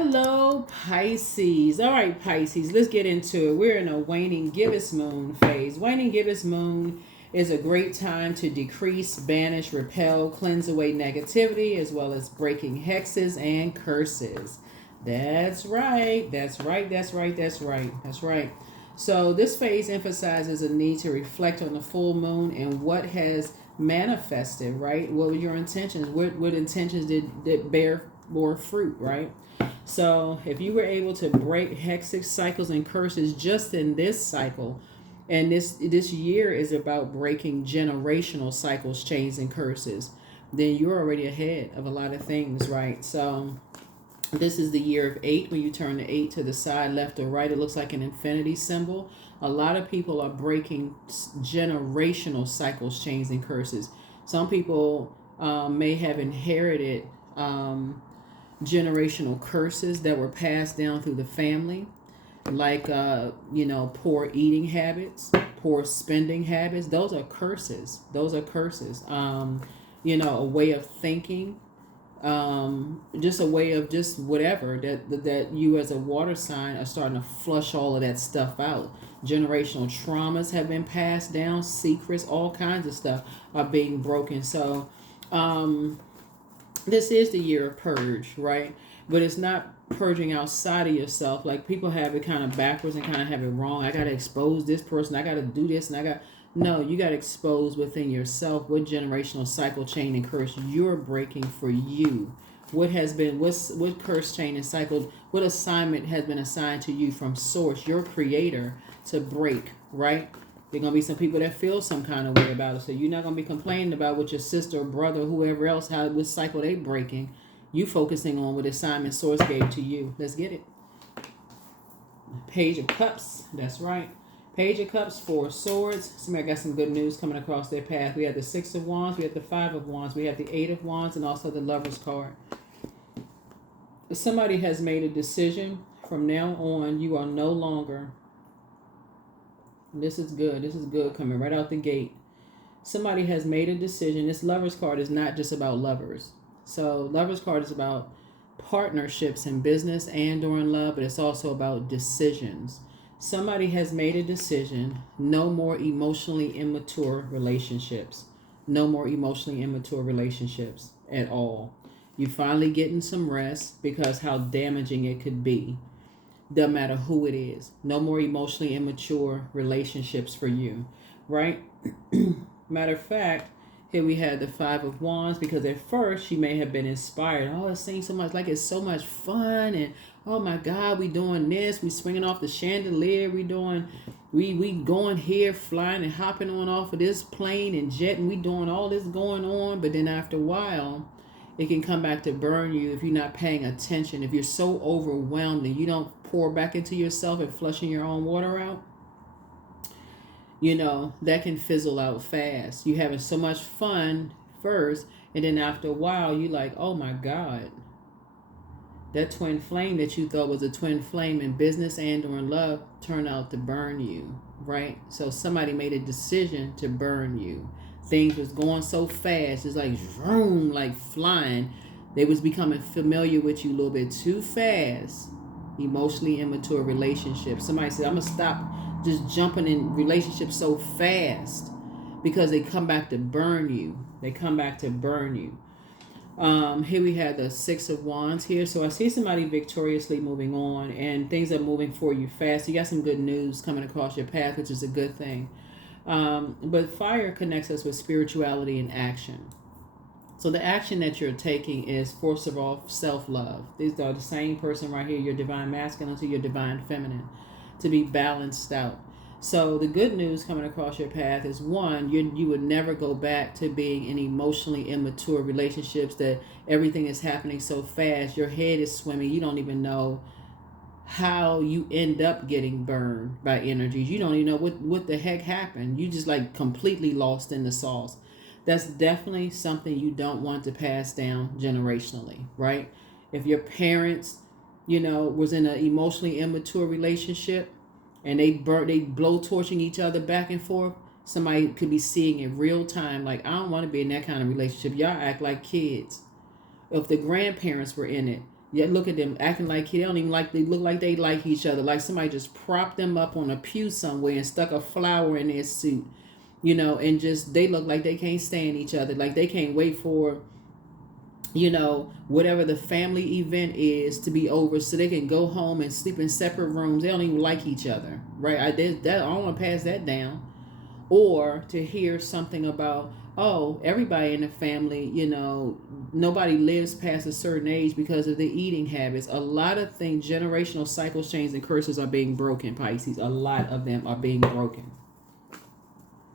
Hello, Pisces. All right, Pisces, let's get into it. We're in a waning gibbous moon phase. Waning gibbous moon is a great time to decrease, banish, repel, cleanse away negativity, as well as breaking hexes and curses. That's right. That's right. That's right. That's right. That's right. So this phase emphasizes a need to reflect on the full moon and what has manifested, right? What were your intentions? What intentions did bear more fruit, right? So if you were able to break hexic cycles and curses just in this cycle, and this year is about breaking generational cycles, chains, and curses, then you're already ahead of a lot of things, right? So this is the year of 8. When you turn the 8 to the side, left or right, it looks like an infinity symbol. A lot of people are breaking generational cycles, chains, and curses. Some people may have inherited generational curses that were passed down through the family, like poor eating habits, poor spending habits. Those are curses. A way of thinking, just a way of just whatever that you as a water sign are starting to flush all of that stuff out. Generational traumas have been passed down, secrets, all kinds of stuff are being broken. So this is the year of purge, right? But it's not purging outside of yourself. Like people have it kind of backwards and kind of have it wrong. I got to expose this person. I got to do this. No, you got to expose within yourself what generational cycle, chain, and curse you're breaking for you. What curse, chain, and cycle, what assignment has been assigned to you from source, your creator, to break, right? There are going to be some people that feel some kind of way about it. So you're not going to be complaining about what your sister or brother or whoever else, what cycle they breaking. You focusing on what assignment source gave to you. Let's get it. Page of Cups. That's right. Page of Cups, 4 of Swords. Somebody got some good news coming across their path. We have the 6 of Wands. We have the 5 of Wands. We have the 8 of Wands and also the Lover's card. Somebody has made a decision. From now on, you are no longer... This is good. This is good coming right out the gate. Somebody has made a decision. This Lover's card is not just about lovers. So Lover's card is about partnerships in business and or in love, but it's also about decisions. Somebody has made a decision. No more emotionally immature relationships. No more emotionally immature relationships at all. You're finally getting some rest because how damaging it could be. Doesn't matter who it is. No more emotionally immature relationships for you, right? Matter of fact, here we had the 5 of Wands because at first she may have been inspired. Oh, it seems so much like it's so much fun, and oh my God, we doing this. We swinging off the chandelier. We going here, flying and hopping on off of this plane and jet, and we doing all this going on. But then after a while, it can come back to burn you if you're not paying attention. If you're so overwhelmed and you don't pour back into yourself and flushing your own water out, that can fizzle out fast. You having so much fun first, and then after a while, you like, oh my God, that twin flame that you thought was a twin flame in business and or in love turned out to burn you, right? So somebody made a decision to burn you. Things was going so fast, it's like vroom, like flying. They was becoming familiar with you a little bit too fast. Emotionally immature relationships. Somebody said, I'm gonna stop just jumping in relationships so fast because they come back to burn you. Here we had the 6 of Wands here. So I see somebody victoriously moving on and things are moving for you fast. You got some good news coming across your path, which is a good thing. But fire connects us with spirituality and action. So the action that you're taking is, first of all, self-love. These are the same person right here, your divine masculine to your divine feminine, to be balanced out. So the good news coming across your path is, one, you would never go back to being in emotionally immature relationships that everything is happening so fast. Your head is swimming. You don't even know how you end up getting burned by energies. You don't even know what the heck happened. You just like completely lost in the sauce. That's definitely something you don't want to pass down generationally, right? If your parents, was in an emotionally immature relationship and they blow torching each other back and forth, somebody could be seeing in real time, like, I don't want to be in that kind of relationship. Y'all act like kids. If the grandparents were in it, Yeah, look at them acting like they don't even like. They look like they like each other. Like somebody just propped them up on a pew somewhere and stuck a flower in their suit, and just they look like they can't stand each other. Like they can't wait for, whatever the family event is to be over so they can go home and sleep in separate rooms. They don't even like each other, right? I don't want to pass that down. Or to hear something about, oh, everybody in the family, nobody lives past a certain age because of the eating habits. A lot of things, generational cycles, chains, and curses are being broken, Pisces. A lot of them are being broken.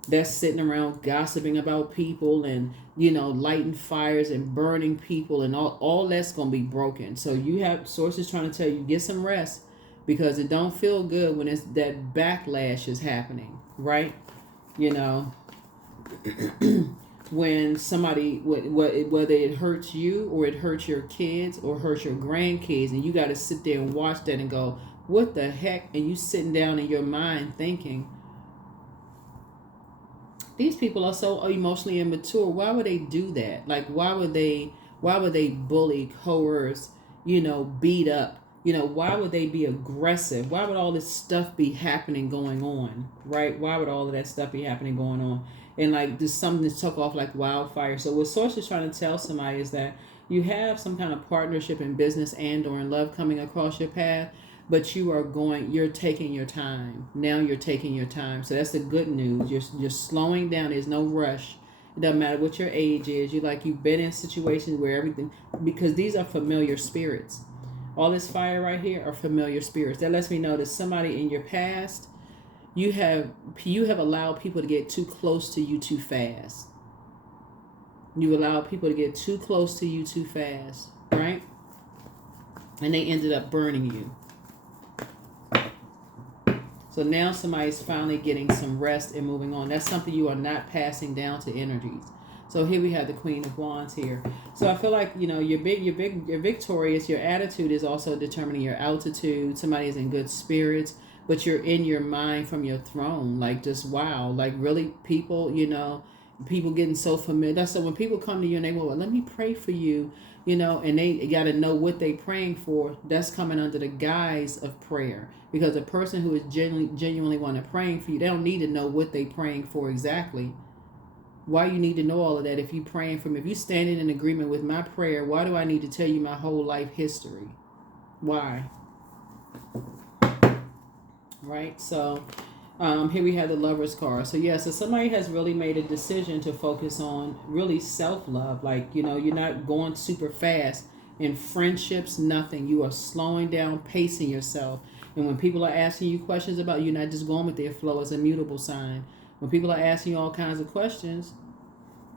That's sitting around gossiping about people and, lighting fires and burning people, and all that's going to be broken. So you have sources trying to tell you, get some rest, because it don't feel good when it's that backlash is happening, right? When somebody, whether it hurts you or it hurts your kids or hurts your grandkids, and you got to sit there and watch that and go, what the heck? And you sitting down in your mind thinking, these people are so emotionally immature. Why would they do that? Like, why would they bully, coerce, beat up? Why would they be aggressive? Why would all this stuff be happening going on, right? Why would all of that stuff be happening going on? And like, just something that took off like wildfire. So what Source is trying to tell somebody is that you have some kind of partnership in business and or in love coming across your path, but you're taking your time. Now you're taking your time. So that's the good news. You're slowing down. There's no rush. It doesn't matter what your age is. You've been in situations where everything, because these are familiar spirits. All this fire right here are familiar spirits. That lets me know that somebody in your past, you have allowed people to get too close to you too fast. You allowed people to get too close to you too fast, right? And they ended up burning you. So now somebody's finally getting some rest and moving on. That's something you are not passing down to energies. So here we have the Queen of Wands here. So I feel like, you're victorious. Your attitude is also determining your altitude. Somebody is in good spirits, but you're in your mind from your throne. Like, just wow. Like, really, people, people getting so familiar. That's so when people come to you and they go, well, let me pray for you, and they got to know what they praying for. That's coming under the guise of prayer, because a person who is genuinely want to praying for you, they don't need to know what they praying for exactly. Why you need to know all of that? If you praying for me, if you standing in agreement with my prayer, why do I need to tell you my whole life history? Why? Right? So here we have the Lover's card. So so somebody has really made a decision to focus on really self-love. Like, you're not going super fast in friendships, nothing. You are slowing down, pacing yourself. And when people are asking you questions about you, not just going with their flow as a mutable sign. When people are asking you all kinds of questions,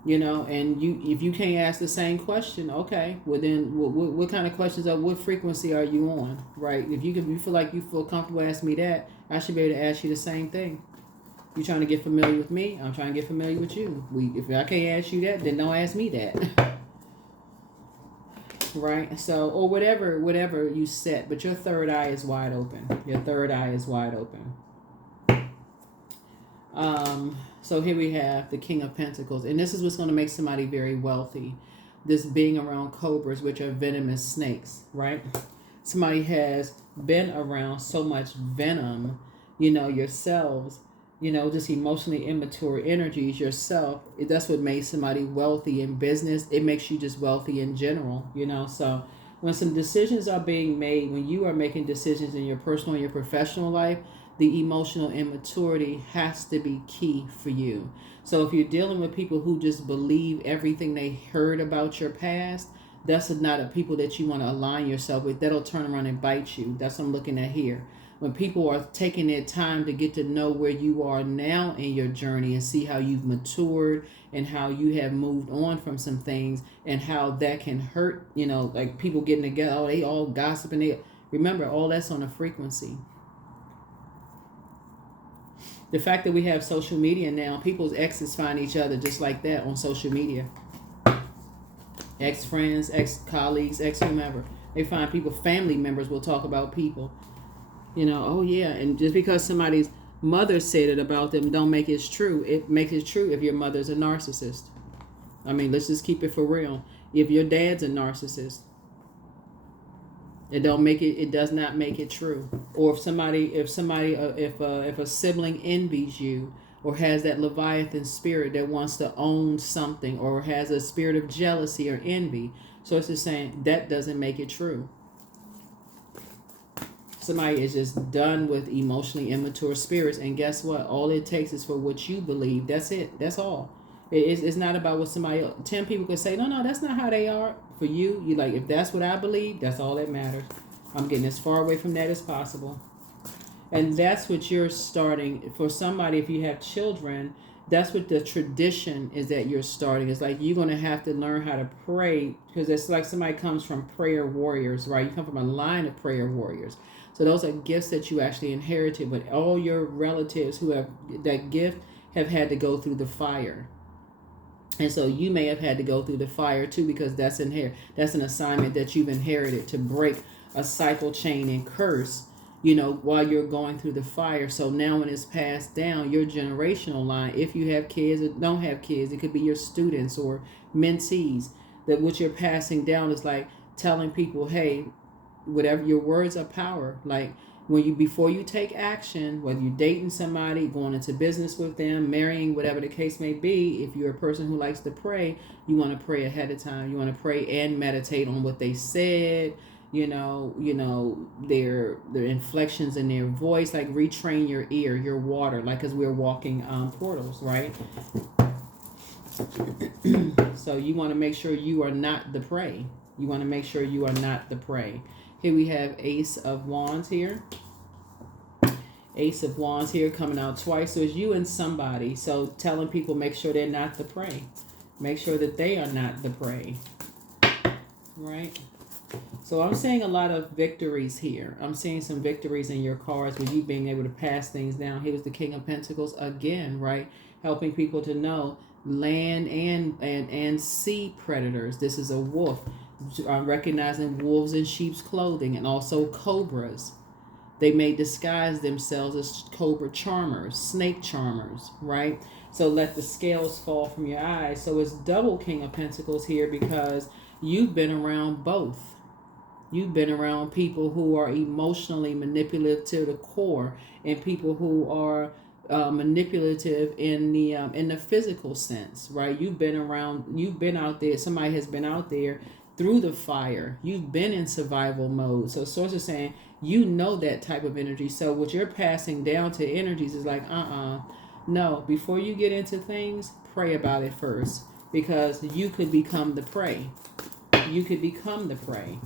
and if you can't ask the same question, okay, well then, what kind of questions what frequency are you on, right? If you feel like you feel comfortable asking me that, I should be able to ask you the same thing. You trying to get familiar with me? I'm trying to get familiar with you. If I can't ask you that, then don't ask me that. Right? So, or whatever you set, but your third eye is wide open. Your third eye is wide open. So here we have the King of Pentacles, and this is what's going to make somebody very wealthy. This being around cobras, which are venomous snakes, right? Somebody has been around so much venom, yourselves, just emotionally immature energies yourself. That's what makes somebody wealthy in business. It makes you just wealthy in general, So when some decisions are being made, when you are making decisions in your personal and your professional life, the emotional immaturity has to be key for you. So if you're dealing with people who just believe everything they heard about your past, that's not a people that you want to align yourself with. That'll turn around and bite you. That's what I'm looking at here. When people are taking their time to get to know where you are now in your journey and see how you've matured and how you have moved on from some things and how that can hurt, like people getting together, oh, they all gossiping. Remember, all that's on a frequency. The fact that we have social media now, people's exes find each other just like that on social media. Ex-friends, ex-colleagues, ex-whomever. They find people, family members will talk about people. Oh yeah, and just because somebody's mother said it about them don't make it true. It makes it true if your mother's a narcissist. I mean, let's just keep it for real. If your dad's a narcissist, It don't make it. It does not make it true. Or if a sibling envies you, or has that Leviathan spirit that wants to own something, or has a spirit of jealousy or envy, so it's just saying that doesn't make it true. Somebody is just done with emotionally immature spirits, and guess what? All it takes is for what you believe. That's it. That's all. It's not about what somebody else. 10 people could say, no, that's not how they are. For you, you like, if that's what I believe, that's all that matters. I'm getting as far away from that as possible. And that's what you're starting for somebody. If you have children, that's what the tradition is that you're starting. It's like you're going to have to learn how to pray, because it's like somebody comes from prayer warriors, right? You come from a line of prayer warriors. So those are gifts that you actually inherited, but all your relatives who have that gift have had to go through the fire. And so you may have had to go through the fire too, because that's an assignment that you've inherited, to break a cycle, chain, and curse, while you're going through the fire. So now when it's passed down, your generational line, if you have kids or don't have kids, it could be your students or mentees, that what you're passing down is like telling people, hey, whatever, your words are power. Like before you take action, whether you're dating somebody, going into business with them, marrying, whatever the case may be, if you're a person who likes to pray, you want to pray ahead of time. You want to pray and meditate on what they said, their inflections in their voice, like retrain your ear, your water, like, because we're walking portals, right? So you want to make sure you are not the prey. You want to make sure you are not the prey. Here we have Ace of Wands here. Ace of Wands here coming out twice. So it's you and somebody. So telling people, make sure they're not the prey. Make sure that they are not the prey. Right? So I'm seeing a lot of victories here. I'm seeing some victories in your cards with you being able to pass things down. Here's the King of Pentacles again, right? Helping people to know land and sea predators. This is a wolf. Recognizing wolves in sheep's clothing, and also cobras. They may disguise themselves as cobra charmers, snake charmers, right? So let the scales fall from your eyes. So it's double King of Pentacles here, because you've been around both. You've been around people who are emotionally manipulative to the core, and people who are manipulative in the physical sense, right? You've been out there. Somebody has been out there through the fire. You've been in survival mode. So source is saying that type of energy. So what you're passing down to energies is like, no, before you get into things, pray about it first, because you could become the prey. You could become the prey.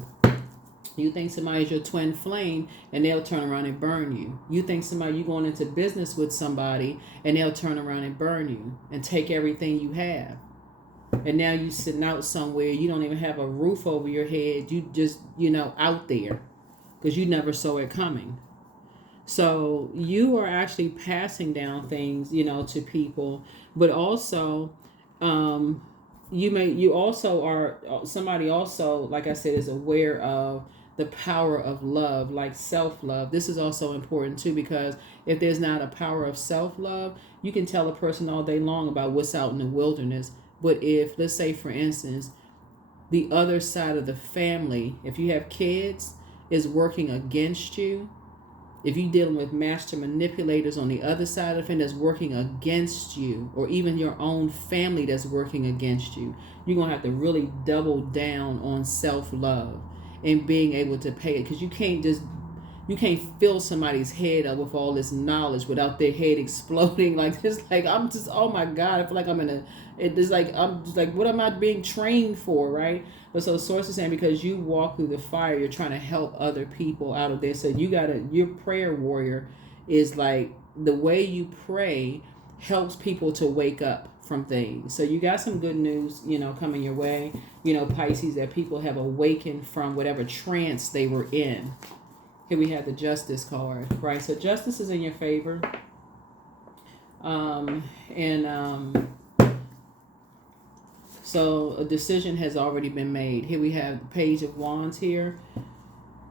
You think somebody's your twin flame, and they'll turn around and burn you. You think you're going into business with somebody, and they'll turn around and burn you and take everything you have. And now you sitting out somewhere, you don't even have a roof over your head. You just, out there, because you never saw it coming. So you are actually passing down things, to people, but also, somebody also, like I said, is aware of the power of love, like self-love. This is also important too, because if there's not a power of self-love, you can tell a person all day long about what's out in the wilderness. But if, let's say, for instance, the other side of the family, if you have kids, is working against you, if you're dealing with master manipulators on the other side of the fence that's working against you, or even your own family that's working against you, you're going to have to really double down on self-love and being able to pay it, because you can't fill somebody's head up with all this knowledge without their head exploding. Like this, like, I'm just, oh my God, I feel like I'm just like, what am I being trained for, right? But so source is saying, because you walk through the fire, you're trying to help other people out of there. So your prayer warrior is like, the way you pray helps people to wake up from things. So you got some good news, coming your way, Pisces, that people have awakened from whatever trance they were in. Here we have the Justice card, right? So justice is in your favor. So a decision has already been made. Here we have the Page of Wands here.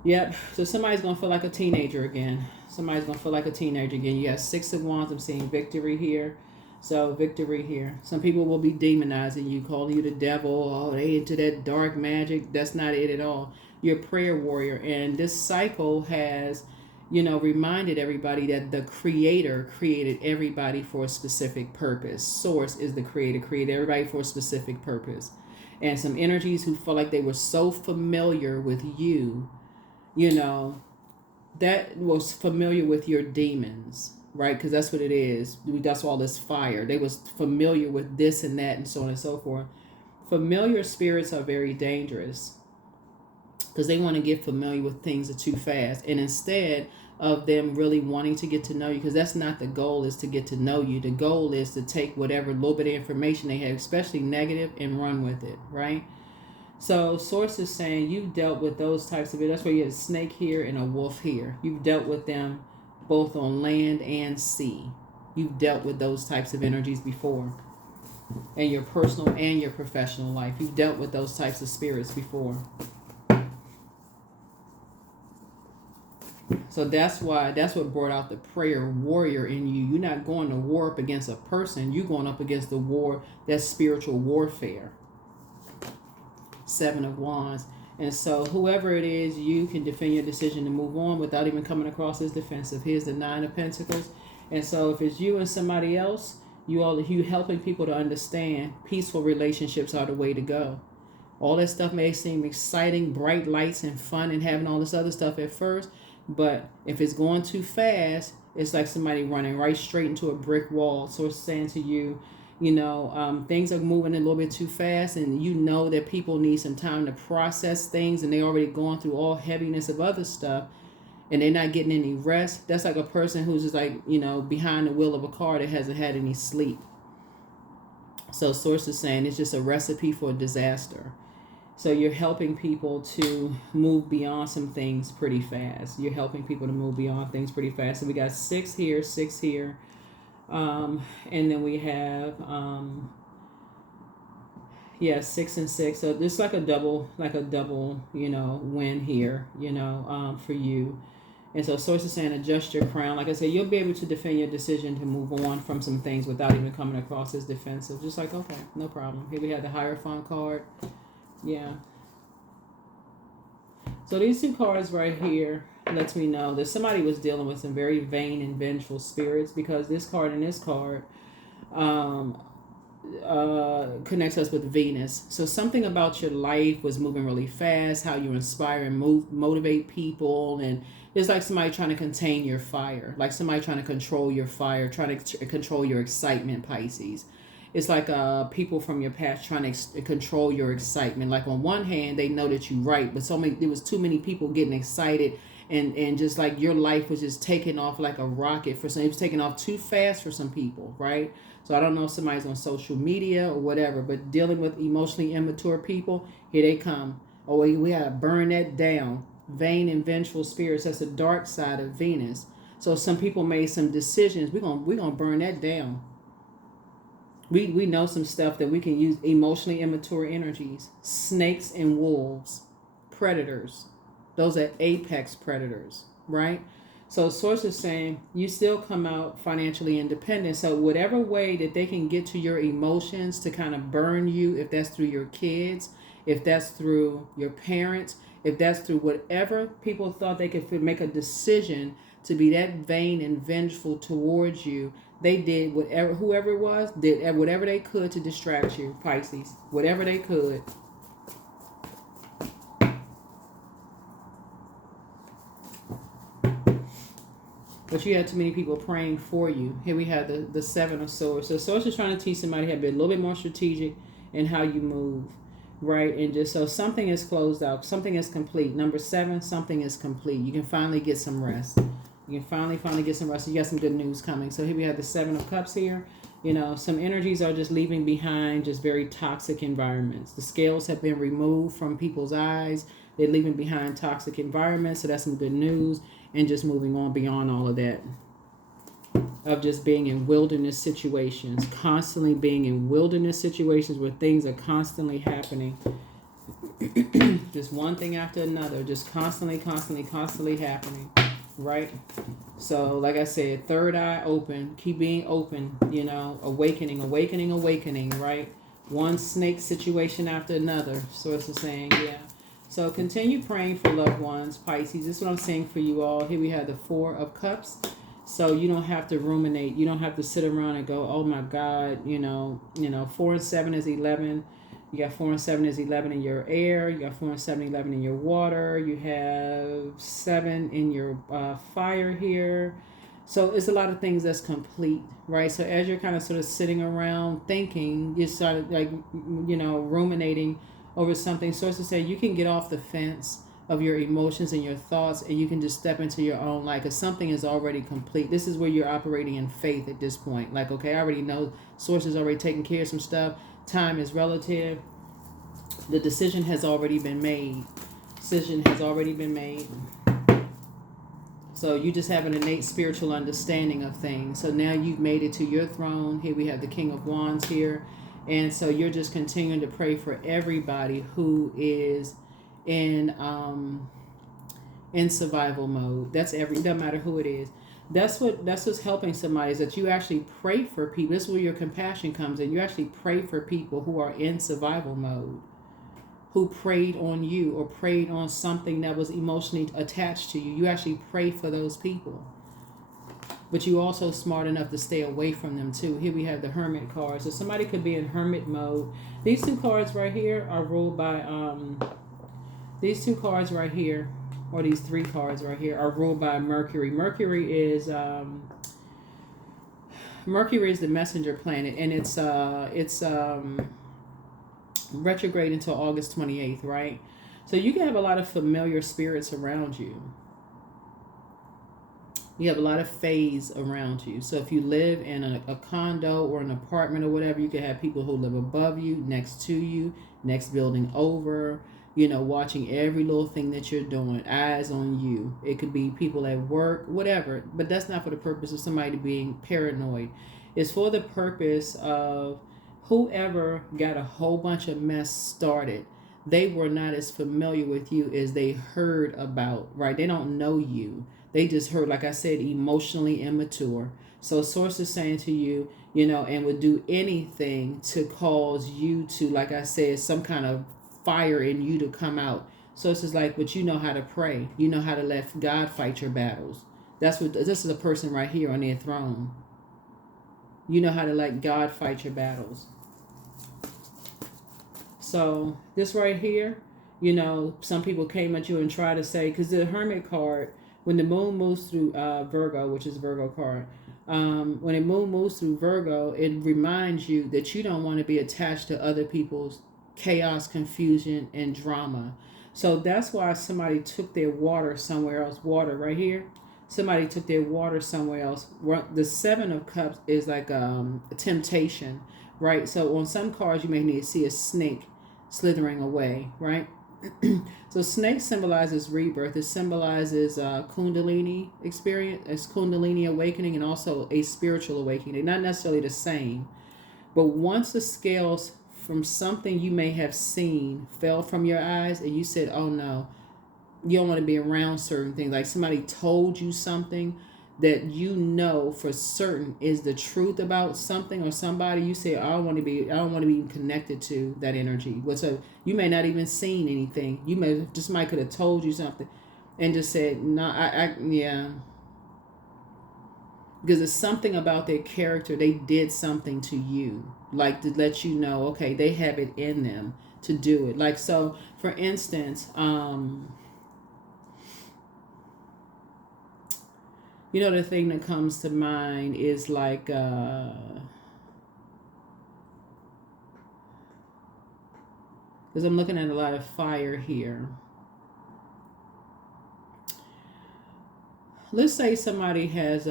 Yep. So somebody's going to feel like a teenager again. You have Six of Wands. I'm seeing victory here. So victory here. Some people will be demonizing you, calling you the devil. Oh, they into that dark magic. That's not it at all. you're a prayer warrior. And this cycle has, reminded everybody that the creator created everybody for a specific purpose. Source is the creator, created everybody for a specific purpose. And some energies who felt like they were so familiar with you, that was familiar with your demons, right? Because that's what it is. That's all this fire. They was familiar with this and that and so on and so forth. Familiar spirits are very dangerous because they want to get familiar with things too fast. And instead of them really wanting to get to know you, because that's not the goal, is to get to know you. The goal is to take whatever little bit of information they have, especially negative, and run with it, right? So Source is saying you've dealt with those types of it. That's why you have a snake here and a wolf here. You've dealt with them both on land and sea. You've dealt with those types of energies before. In your personal and your professional life. You've dealt with those types of spirits before. So that's what brought out the prayer warrior in you. You're not going to war up against a person. You're going up against the war, that's spiritual warfare. 7 of Wands. And so whoever it is, you can defend your decision to move on without even coming across as defensive. Here's the 9 of Pentacles. And so if it's you and somebody else, you helping people to understand peaceful relationships are the way to go. All that stuff may seem exciting, bright lights and fun and having all this other stuff at first, but if it's going too fast, it's like somebody running right straight into a brick wall. So it's saying to you, things are moving a little bit too fast, and that people need some time to process things, and they're already going through all heaviness of other stuff, and they're not getting any rest. That's like a person who's just like, behind the wheel of a car that hasn't had any sleep. So Source is saying it's just a recipe for disaster. So you're helping people to move beyond some things pretty fast. You're helping people to move beyond things pretty fast. And we got 6 here, 6 here. And then we have, 6 and 6. So this is like a double, win here, for you. And so Source is saying adjust your crown. Like I said, you'll be able to defend your decision to move on from some things without even coming across as defensive. Just like, okay, no problem. Here we have the Hierophant card. Yeah. So these 2 cards right here lets me know that somebody was dealing with some very vain and vengeful spirits, because this card and this card connects us with Venus. So something about your life was moving really fast, how you inspire and motivate people, and it's like somebody trying to contain your fire, like somebody trying to control your fire, trying to control your excitement, Pisces. It's like people from your past trying to control your excitement. Like on one hand, they know that you're right, but there was too many people getting excited, and just like your life was just taking off like a rocket for some. It was taking off too fast for some people, right? So I don't know if somebody's on social media or whatever, but dealing with emotionally immature people, here they come. Oh, we gotta burn that down. Vain and vengeful spirits. That's the dark side of Venus. So some people made some decisions. We're gonna burn that down. We know some stuff that we can use. Emotionally immature energies, snakes and wolves, predators. Those are apex predators, right? So Source is saying you still come out financially independent. So whatever way that they can get to your emotions to kind of burn you, if that's through your kids, if that's through your parents, if that's through whatever people thought they could make a decision to be that vain and vengeful towards you, they did whatever, whoever it was, did whatever they could to distract you, Pisces. Whatever they could. But you had too many people praying for you. Here we have the 7 of Swords. So Swords is trying to teach somebody how to be a little bit more strategic in how you move, right? And just so something is closed out. Something is complete. Number 7, something is complete. You can finally get some rest. You can finally get some rest. You got some good news coming. So here we have the 7 of Cups here. Some energies are just leaving behind just very toxic environments. The scales have been removed from people's eyes. They're leaving behind toxic environments. So that's some good news. And just moving on beyond all of that. Of just being in wilderness situations. Constantly being in wilderness situations where things are constantly happening. Just one thing after another. Just constantly happening. Right? So, like I said, third eye open. Keep being open. Awakening. Right? One snake situation after another. Source is saying, yeah. So continue praying for loved ones, Pisces. This is what I'm saying for you all. Here we have the Four of Cups. So you don't have to ruminate. You don't have to sit around and go, oh my God, 4 and 7 is 11. You got 4 and 7 is 11 in your air. You got 4 and 7, 11 in your water. You have 7 in your fire here. So it's a lot of things that's complete, right? So as you're kind of sort of sitting around thinking, you started ruminating over something. Sources say you can get off the fence of your emotions and your thoughts, and you can just step into your own light because something is already complete. This is where you're operating in faith at this point. Like, okay, I already know Source is already taking care of some stuff. Time is relative. The decision has already been made. Decision has already been made. So you just have an innate spiritual understanding of things. So now you've made it to your throne. Here we have the King of Wands here. And so you're just continuing to pray for everybody who is in survival mode. It doesn't matter who it is. That's what's helping somebody, is that you actually pray for people. This is where your compassion comes in. You actually pray for people who are in survival mode, who preyed on you or preyed on something that was emotionally attached to you. You actually pray for those people. But you also smart enough to stay away from them too. Here we have the Hermit card. So somebody could be in hermit mode. These two cards right here are ruled by these two cards right here, or these three cards right here, are ruled by Mercury. Mercury is the messenger planet, and it's retrograde until August 28th, right? So you can have a lot of familiar spirits around you. You have a lot of phase around you. So if you live in a condo or an apartment or whatever, you can have people who live above you, next to you, next building over, watching every little thing that you're doing, eyes on you. It could be people at work, whatever. But that's not for the purpose of somebody being paranoid. It's for the purpose of whoever got a whole bunch of mess started. They were not as familiar with you as they heard about, right? They don't know you. They just heard, like I said, emotionally immature. So Source is saying to you, and would do anything to cause you to, like I said, some kind of fire in you to come out. So it's just like, but you know how to pray. You know how to let God fight your battles. This is a person right here on their throne. You know how to let God fight your battles. So this right here, some people came at you and tried to say, because the Hermit card, when the moon moves through Virgo, which is Virgo card, when the moon moves through Virgo, it reminds you that you don't want to be attached to other people's chaos, confusion, and drama. So that's why somebody took their water somewhere else. Water right here. Somebody took their water somewhere else. The Seven of Cups is like a temptation, right? So on some cards, you may need to see a snake slithering away, right? So snake symbolizes rebirth. It symbolizes Kundalini experience, as Kundalini awakening, and also a spiritual awakening. They're not necessarily the same. But once the scales from something you may have seen fell from your eyes, and you said, oh no, you don't want to be around certain things. Like somebody told you something that for certain is the truth about something or somebody, you say, I don't want to be connected to that energy. So you may not even seen anything. You might could have told you something and just said, no, yeah. Because it's something about their character. They did something to you, like to let you know, okay, they have it in them to do it. Like, so for instance, the thing that comes to mind is like, because I'm looking at a lot of fire here. Let's say somebody has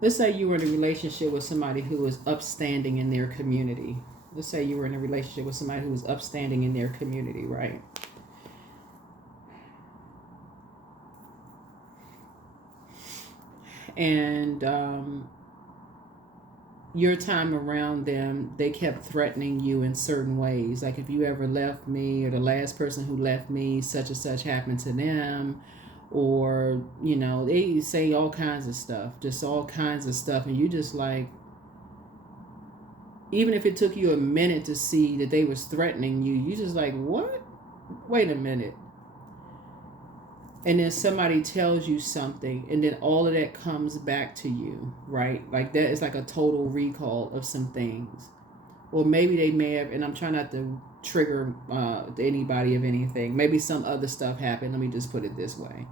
let's say you were in a relationship with somebody who was upstanding in their community. Let's say you were in a relationship with somebody who was upstanding in their community, right? And your time around them, they kept threatening you in certain ways. Like, if you ever left me, or the last person who left me, such and such happened to them. Or, they say all kinds of stuff, just all kinds of stuff. And you just like, even if it took you a minute to see that they was threatening you, you just like, what? Wait a minute. And then somebody tells you something, and then all of that comes back to you, right? Like that is like a total recall of some things. Or maybe they may have, and I'm trying not to trigger anybody of anything. Maybe some other stuff happened. Let me just put it this way.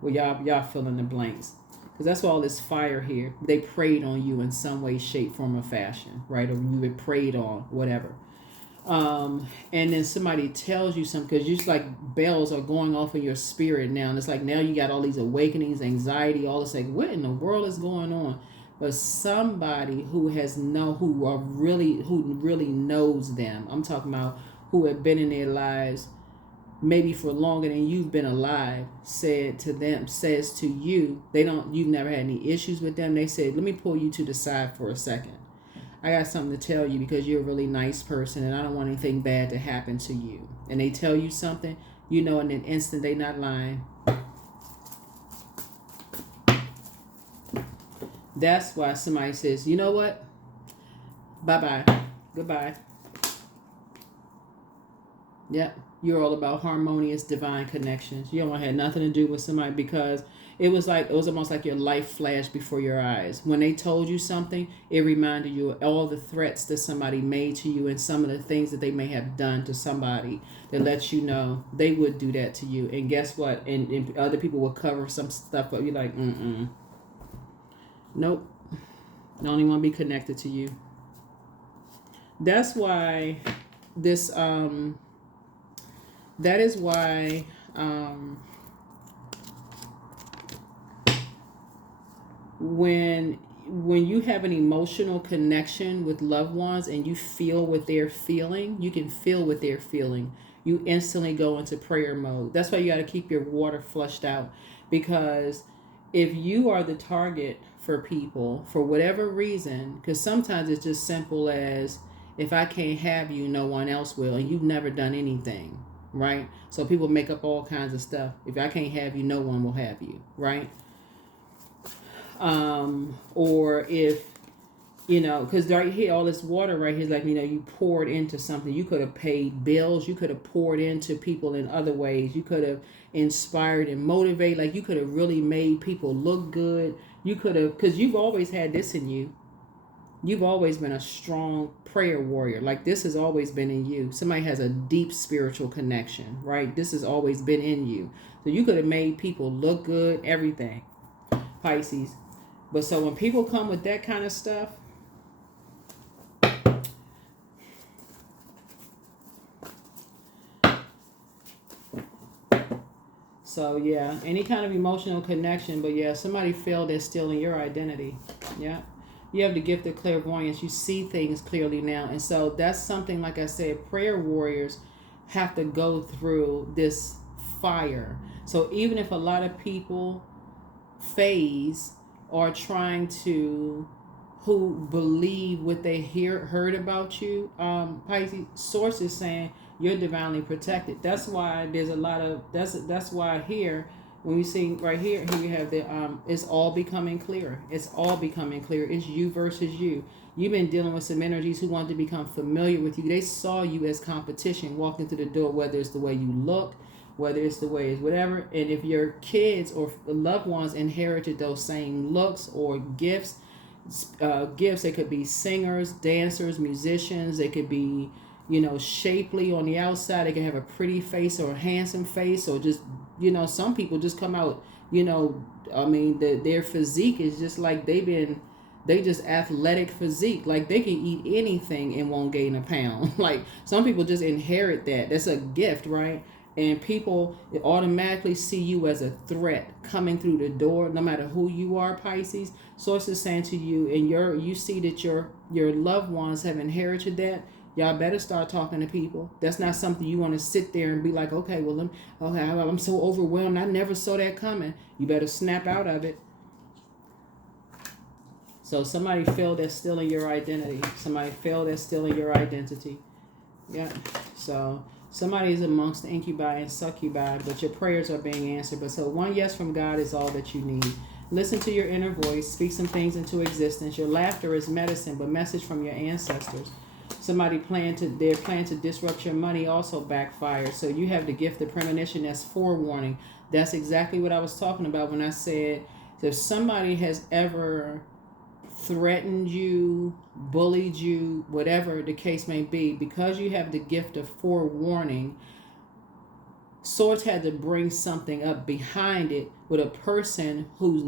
Well, y'all fill in the blanks. Because that's why all this fire here. They preyed on you in some way, shape, form, or fashion, right? Or you were preyed on, whatever. And then somebody tells you something, because just like bells are going off in your spirit now, and it's like now you got all these awakenings, anxiety, all this, like what in the world is going on? But somebody who really knows them, I'm talking about who have been in their lives maybe for longer than you've been alive, says to you, you've never had any issues with them. They said, let me pull you to the side for a second. I got something to tell you because you're a really nice person and I don't want anything bad to happen to you. And they tell you something, in an instant they not lying. That's why somebody says, you know what? Bye-bye. Goodbye. Yep. You're all about harmonious divine connections. You don't want to have nothing to do with somebody because it was almost like your life flashed before your eyes. When they told you something, it reminded you of all the threats that somebody made to you and some of the things that they may have done to somebody that lets you know they would do that to you. And guess what? And other people will cover some stuff up. You're like, nope. I don't even want to be connected to you. That's why this, that is why, when you have an emotional connection with loved ones and you feel what they're feeling, you can feel what they're feeling. You instantly go into prayer mode. That's why you got to keep your water flushed out, because if you are the target for people for whatever reason, because sometimes it's just simple as, if I can't have you, no one else will, and you've never done anything, right? So people make up all kinds of stuff. If I can't have you, no one will have you, right? Or if, because right here, all this water right here is like, you poured into something. You could have paid bills. You could have poured into people in other ways. You could have inspired and motivated. Like you could have really made people look good. You could have, because you've always had this in you. You've always been a strong prayer warrior. Like this has always been in you. Somebody has a deep spiritual connection, right? This has always been in you. So you could have made people look good, everything. Pisces. But so when people come with that kind of stuff, so yeah, any kind of emotional connection, but yeah, somebody failed at stealing your identity. Yeah. You have the gift of clairvoyance. You see things clearly now. And so that's something, like I said, prayer warriors have to go through this fire. So even if a lot of people phase or trying to, who believe what they heard about you, Pisces, source is saying you're divinely protected. That's why there's a lot of, that's why here, when we see right here you have the, it's all becoming clearer. It's all becoming clear. It's you versus you. You've been dealing with some energies who want to become familiar with you. They saw you as competition walking through the door, whether it's the way you look, whether it's the way it's whatever. And if your kids or loved ones inherited those same looks or gifts, they could be singers, dancers, musicians. They could be, shapely on the outside. They can have a pretty face or a handsome face, or just, some people just come out, their physique is just like they just athletic physique. Like they can eat anything and won't gain a pound. Like some people just inherit that. That's a gift, right? And people automatically see you as a threat coming through the door, no matter who you are, Pisces. Source is saying to you, and you see that your loved ones have inherited that. Y'all better start talking to people. That's not something you want to sit there and be like, okay, well, I'm so overwhelmed. I never saw that coming. You better snap out of it. So somebody failed at stealing your identity. Somebody failed at stealing your identity. Yeah. So somebody is amongst the incubi and succubi, but your prayers are being answered. But so one yes from God is all that you need. Listen to your inner voice. Speak some things into existence. Your laughter is medicine, but message from your ancestors. Their plan to disrupt your money also backfired. So you have the gift of premonition, that's forewarning. That's exactly what I was talking about when I said if somebody has ever threatened you, bullied you, whatever the case may be, because you have the gift of forewarning, Swords had to bring something up behind it with a person you've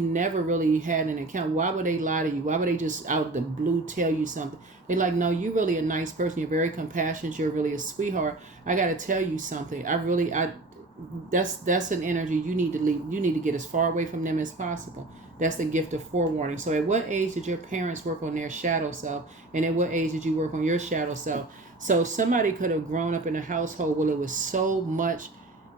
never really had an encounter. Why would they lie to you? Why would they just out of the blue tell you something? They're like, no, you're really a nice person. You're very compassionate. You're really a sweetheart. I got to tell you something. That's an energy you need to leave. You need to get as far away from them as possible. That's the gift of forewarning. So at what age did your parents work on their shadow self? And at what age did you work on your shadow self? So somebody could have grown up in a household where there was so much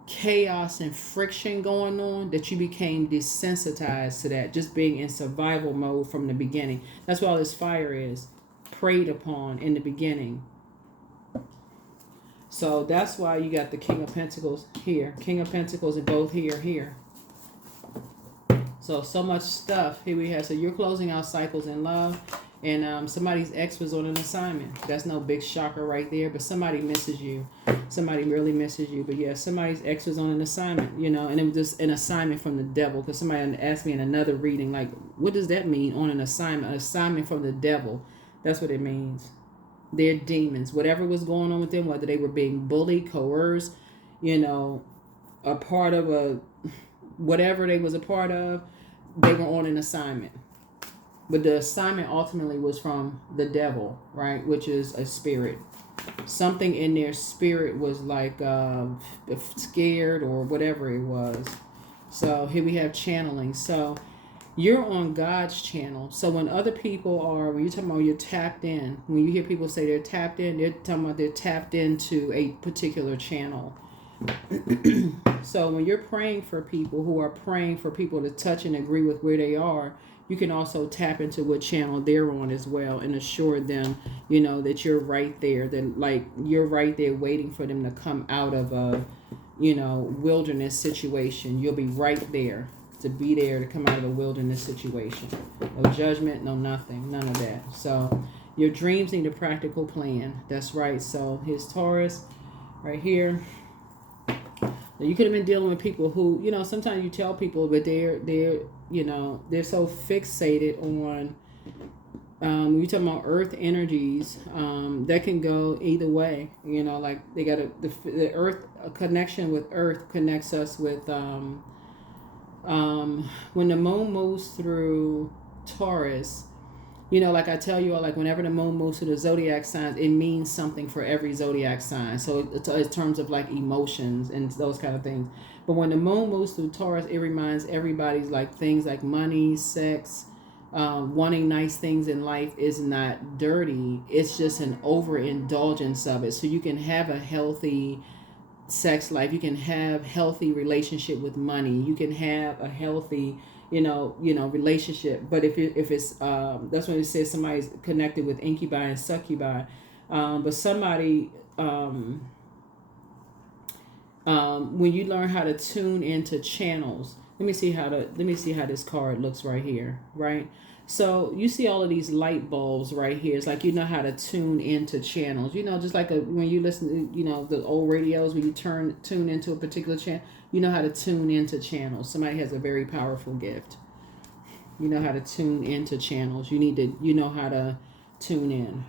chaos and friction going on that you became desensitized to that, just being in survival mode from the beginning. That's what all this fire is, preyed upon in the beginning. So that's why you got the King of Pentacles here. King of Pentacles are both here. So much stuff. Here we have, so you're closing out cycles in love. And somebody's ex was on an assignment. That's no big shocker right there. But somebody misses you. Somebody really misses you. But yeah, somebody's ex was on an assignment, and it was just an assignment from the devil. Because somebody asked me in another reading, like, what does that mean on an assignment? An assignment from the devil. That's what it means. They're demons. Whatever was going on with them, whether they were being bullied, coerced, a part of whatever they was a part of, they were on an assignment. But the assignment ultimately was from the devil, right? Which is a spirit. Something in their spirit was like scared or whatever it was. So here we have channeling. So you're on God's channel. So when other people when you're talking about you're tapped in, when you hear people say they're tapped in, they're talking about they're tapped into a particular channel. So when you're praying for people who are praying for people to touch and agree with where they are, you can also tap into what channel they're on as well and assure them, that you're right there, that like you're right there waiting for them to come out of a, wilderness situation. You'll be right there to be there to come out of a wilderness situation. No judgment, no nothing, none of that. So your dreams need a practical plan. That's right. So here's Taurus right here. You could have been dealing with people who, sometimes you tell people, but they're so fixated on, you're talking about earth energies, that can go either way, like they got the earth, a connection with earth connects us with, when the moon moves through Taurus, like I tell you all, like whenever the moon moves to the zodiac signs, it means something for every zodiac sign. So it's in terms of like emotions and those kind of things. But when the moon moves through Taurus, it reminds everybody's like things like money, sex, wanting nice things in life is not dirty. It's just an overindulgence of it. So you can have a healthy sex life. You can have healthy relationship with money. You can have a healthy relationship. But if it's that's when it says somebody's connected with incubi and succubi. But somebody when you learn how to tune into channels, let me see how this card looks right here, right? So you see all of these light bulbs right here. It's like you know how to tune into channels. Just like when you listen to the old radios, when you tune into a particular channel, you know how to tune into channels. Somebody has a very powerful gift. You know how to tune into channels. You know how to tune in.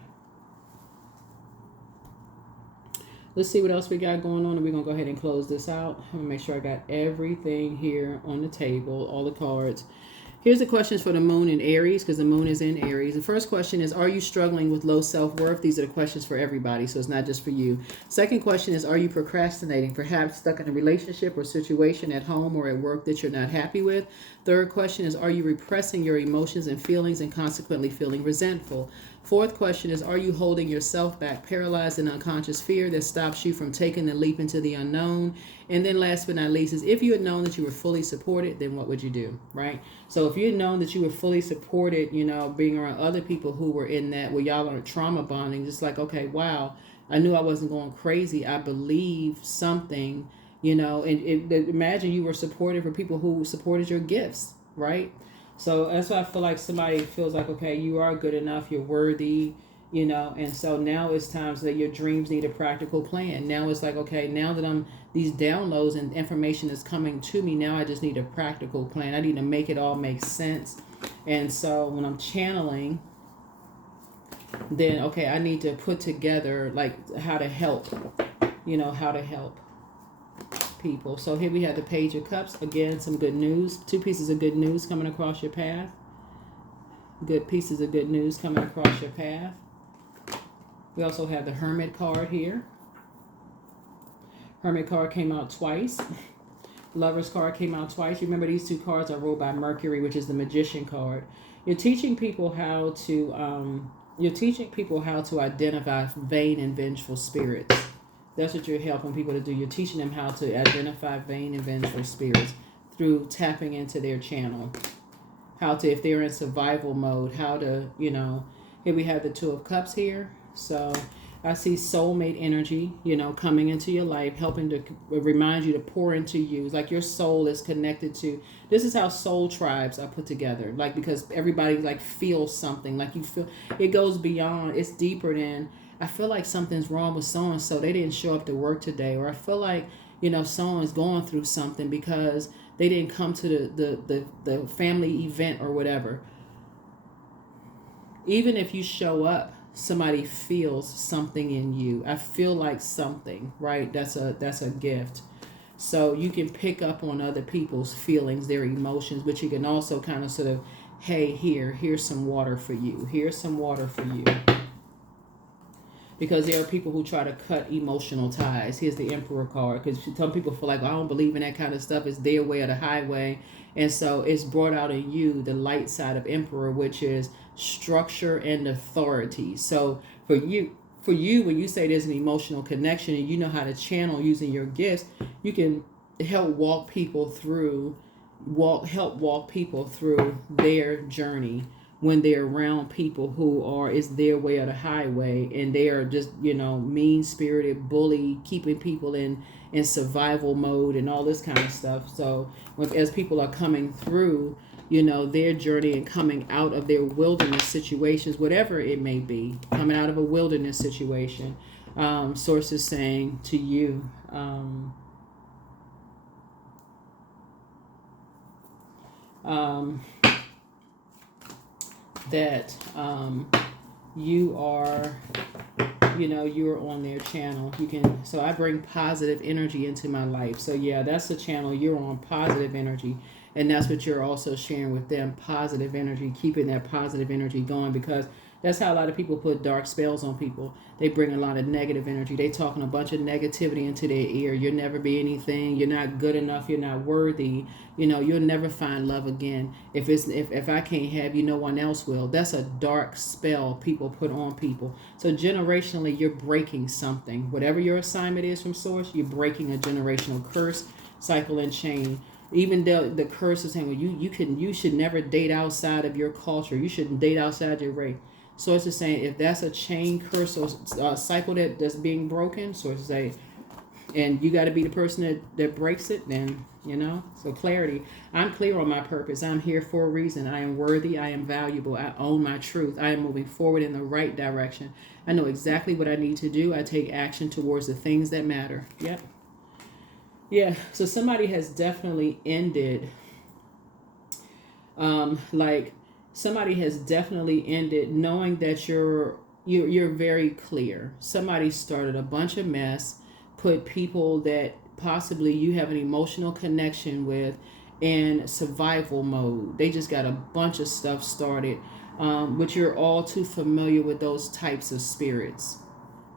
Let's see what else we got going on, and we're going to go ahead and close this out. I'm going to make sure I got everything here on the table, all the cards. Here's the questions for the moon in Aries, because the moon is in Aries. The first question is, are you struggling with low self-worth? These are the questions for everybody, so it's not just for you. Second question is, are you procrastinating, perhaps stuck in a relationship or situation at home or at work that you're not happy with? Third question is, are you repressing your emotions and feelings and consequently feeling resentful? Fourth question is, are you holding yourself back, paralyzed in unconscious fear that stops you from taking the leap into the unknown? And then last but not least is, if you had known that you were fully supported, then what would you do, right? So if you had known that you were fully supported, being around other people who were in that, where y'all are trauma bonding, just like, okay, wow, I knew I wasn't going crazy. I believe something, and imagine you were supported for people who supported your gifts, right? So that's why I feel like somebody feels like, okay, you are good enough, you're worthy, And so now it's times that your dreams need a practical plan. Now it's like, okay, now that these downloads and information is coming to me, now I just need a practical plan. I need to make it all make sense. And so when I'm channeling, then okay, I need to put together like how to help people. So here we have the Page of Cups. Again, some good news. 2 pieces of good news coming across your path. Good pieces of good news coming across your path. We also have the Hermit card here. Hermit card came out twice. Lover's card came out twice. Remember, these 2 cards are ruled by Mercury, which is the Magician card. You're teaching people how to identify vain and vengeful spirits. That's what you're helping people to do. You're teaching them how to identify vain and vengeful spirits through tapping into their channel. How to, if they're in survival mode, how to, here we have the 2 of Cups here. So I see soulmate energy, coming into your life, helping to remind you to pour into you. It's like your soul is connected to, this is how soul tribes are put together. Like, because everybody like feels something, like you feel, it goes beyond, it's deeper than, I feel like something's wrong with so-and-so. They didn't show up to work today. Or I feel like, someone's going through something because they didn't come to the family event or whatever. Even if you show up, somebody feels something in you. I feel like something, right? That's a gift. So you can pick up on other people's feelings, their emotions, but you can also kind of sort of, hey, here's some water for you. Here's some water for you. Because there are people who try to cut emotional ties. Here's the Emperor card. Because some people feel like, I don't believe in that kind of stuff. It's their way or the highway. And so it's brought out in you the light side of Emperor, which is structure and authority. So for you, when you say there's an emotional connection and you know how to channel using your gifts, you can help walk people through their journey when they're around people who it's their way or the highway, and they are just, mean-spirited, bully, keeping people in survival mode and all this kind of stuff. So as people are coming through, their journey and coming out of their wilderness situations, whatever it may be, coming out of a wilderness situation, Source is saying to you, that you are, you're on their channel. So I bring positive energy into my life. So yeah, that's the channel you're on, positive energy. And that's what you're also sharing with them, positive energy, keeping that positive energy going, because that's how a lot of people put dark spells on people. They bring a lot of negative energy. They talking a bunch of negativity into their ear. You'll never be anything. You're not good enough. You're not worthy. You'll never find love again. If I can't have you, no one else will. That's a dark spell people put on people. So generationally, you're breaking something. Whatever your assignment is from Source, you're breaking a generational curse, cycle, and chain. Even though the curse is saying, well, you should never date outside of your culture. You shouldn't date outside your race. Source is saying, if that's a chain, curse, or cycle that's being broken, Source is saying, and you got to be the person that breaks it, then, so clarity. I'm clear on my purpose. I'm here for a reason. I am worthy. I am valuable. I own my truth. I am moving forward in the right direction. I know exactly what I need to do. I take action towards the things that matter. Yep. Yeah, so somebody has definitely ended, somebody has definitely ended knowing that you're very clear. Somebody started a bunch of mess, put people that possibly you have an emotional connection with in survival mode. They just got a bunch of stuff started, but you're all too familiar with those types of spirits.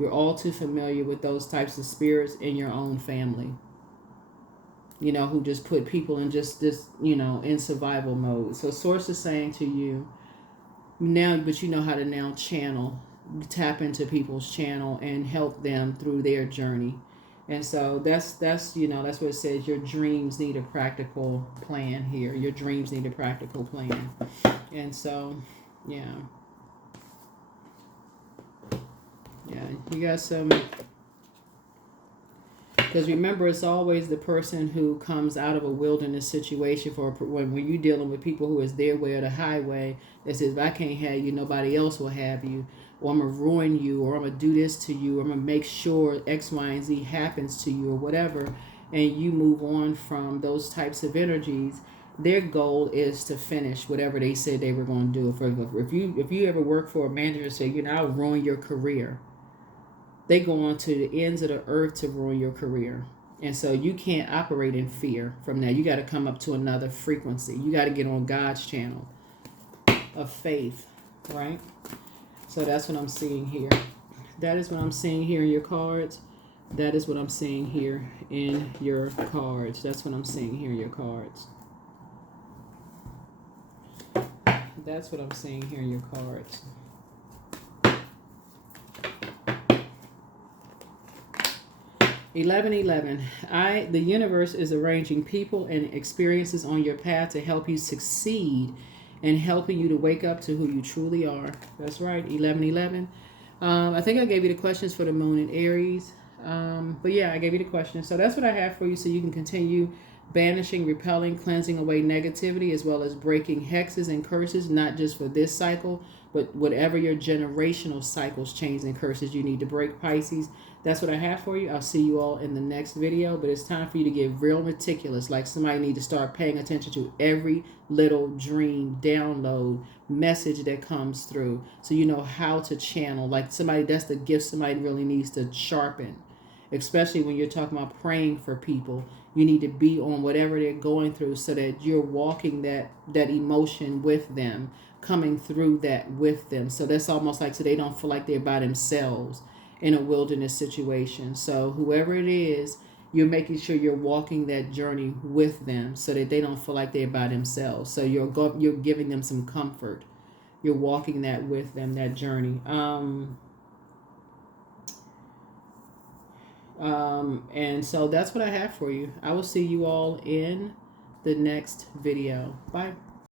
You're all too familiar with those types of spirits in your own family. Who just put people in just this, in survival mode. So Source is saying to you now, but you know how to now tap into people's channel and help them through their journey. And so that's what it says. Your dreams need a practical plan here. Your dreams need a practical plan. And so, yeah, you got some. Because remember, it's always the person who comes out of a wilderness situation when you're dealing with people who is their way or the highway that says, if I can't have you, nobody else will have you. or I'm going to ruin you, or I'm going to do this to you, or I'm going to make sure X, Y, and Z happens to you, or whatever, and you move on from those types of energies, their goal is to finish whatever they said they were going to do. If you ever work for a manager and say, I'll ruin your career, they go on to the ends of the earth to ruin your career. And so you can't operate in fear from that. You got to come up to another frequency. You got to get on God's channel of faith, right? So that's what I'm seeing here. That is what I'm seeing here in your cards. That is what I'm seeing here in your cards. That's what I'm seeing here in your cards. That's what I'm seeing here in your cards. The universe is arranging people and experiences on your path to help you succeed and helping you to wake up to who you truly are. That's right, 1111. I think I gave you the questions for the moon in Aries. But yeah, I gave you the questions. So that's what I have for you, so you can continue banishing, repelling, cleansing away negativity, as well as breaking hexes and curses, not just for this cycle, but whatever your generational cycles, chains, and curses you need to break, Pisces. That's what I have for you. I'll see you all in the next video, but it's time for you to get real meticulous. Like somebody need to start paying attention to every little dream, download, message that comes through, so you know how to channel. Like somebody, that's the gift somebody really needs to sharpen, especially when you're talking about praying for people. You need to be on whatever they're going through, so that you're walking that emotion with them, coming through that with them. So that's almost like, so they don't feel like they're by themselves in a wilderness situation. So whoever it is, you're making sure you're walking that journey with them, so that they don't feel like they're by themselves. So you're giving them some comfort. You're walking that with them, that journey. And so that's what I have for you. I will see you all in the next video. Bye.